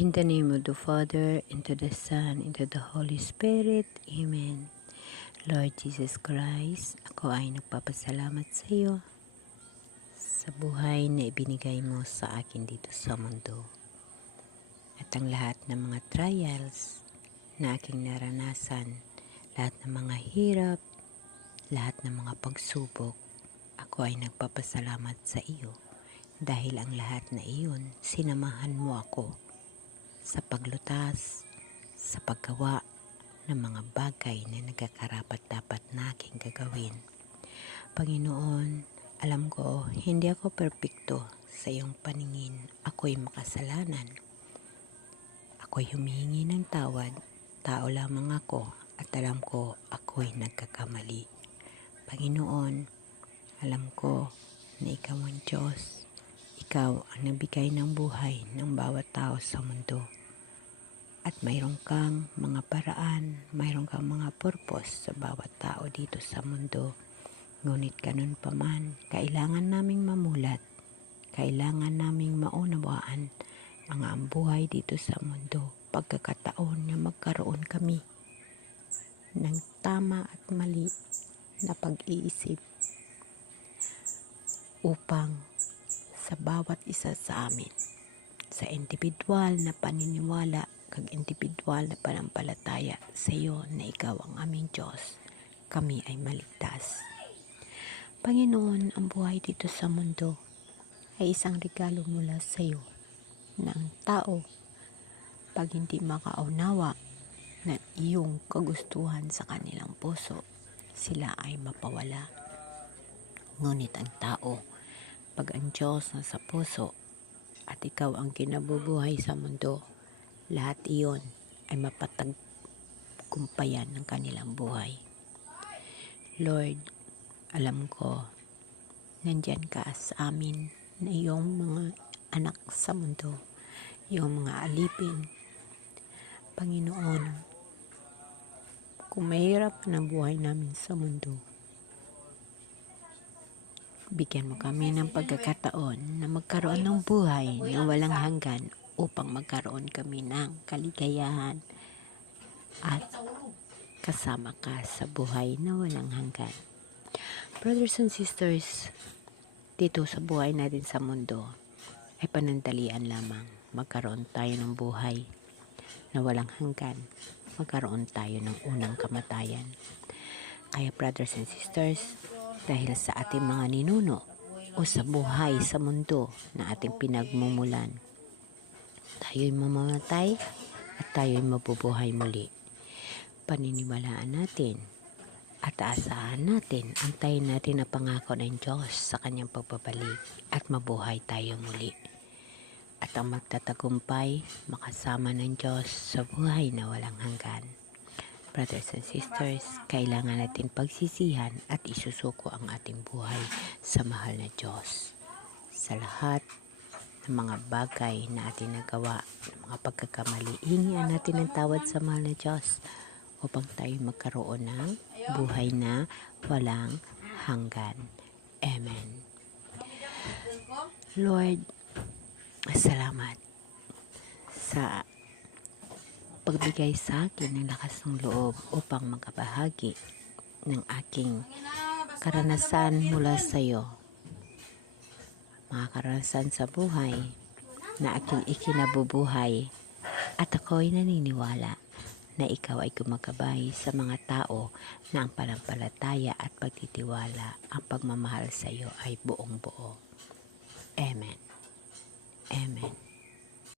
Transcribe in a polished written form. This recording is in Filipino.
In the name of the Father, and to the Son, and to the Holy Spirit. Amen. Lord Jesus Christ, ako ay nagpapasalamat sa iyo sa buhay na ibinigay mo sa akin dito sa mundo. At ang lahat ng mga trials na aking naranasan, lahat ng mga hirap, lahat ng mga pagsubok, ako ay nagpapasalamat sa iyo dahil ang lahat na iyon, sinamahan mo ako sa paglutas, sa paggawa ng mga bagay na nagkakarapat-dapat na aking gagawin. Panginoon, alam ko, hindi ako perpekto sa iyong paningin. Ako'y makasalanan. Ako'y humihingi ng tawad. Tao lamang ako at alam ko ako'y nagkakamali. Panginoon, alam ko na ikaw ang Diyos. Ikaw ang nagbigay ng buhay ng bawat tao sa mundo. At mayroon kang mga paraan, mayroon kang mga purpose sa bawat tao dito sa mundo. Ngunit ganun pa man, kailangan naming mamulat, kailangan naming maunawaan ang buhay dito sa mundo. Pagkakataon na magkaroon kami ng tama at mali na pag-iisip upang sa bawat isa sa amin, sa individual na paniniwala, kag individual na panampalataya sa iyo na ikaw ang aming Diyos, kami ay maligtas. Panginoon, ang buhay dito sa mundo ay isang regalo mula sa iyo na ang tao, pag hindi makaunawa na iyong kagustuhan sa kanilang puso, sila ay mapawala. Ngunit ang tao, pag ang Diyos nasa puso at ikaw ang kinabubuhay sa mundo, lahat iyon ay mapatagkumpayan ng kanilang buhay. Lord, alam ko, nandyan ka sa amin na iyong mga anak sa mundo, iyong mga alipin. Panginoon, kung mahirap ang buhay namin sa mundo, bigyan mo kami ng pagkakataon na magkaroon ng buhay na walang hanggan upang magkaroon kami ng kaligayahan at kasama ka sa buhay na walang hanggan. Brothers and sisters, dito sa buhay natin sa mundo ay panandalian lamang. Magkaroon tayo ng buhay na walang hanggan. Magkaroon tayo ng unang kamatayan. Kaya brothers and sisters, dahil sa ating mga ninuno o sa buhay sa mundo na ating pinagmumulan, tayo'y mamamatay at tayo'y mabubuhay muli. Paniniwalaan natin at aasahan natin, antayin natin ang pangako ng Diyos sa kanyang pagbabalik at mabuhay tayo muli. At ang magtatagumpay, makasama ng Diyos sa buhay na walang hanggan. Brothers and sisters, kailangan natin pagsisihan at isusuko ang ating buhay sa mahal na Diyos. Sa lahat ng mga bagay na ating nagawa, ng mga pagkakamali, hingian natin ng tawad sa mahal na Diyos upang tayo magkaroon ng buhay na walang hanggan. Amen. Lord, salamat sa pagbigay sa akin ng lakas ng loob upang magkabahagi ng aking karanasan mula sa iyo. Mga karanasan sa buhay na aking ikinabubuhay at ako'y naniniwala na ikaw ay gumagabay sa mga tao na ang panampalataya at pagtitiwala, ang pagmamahal sa iyo ay buong buo. Amen. Amen.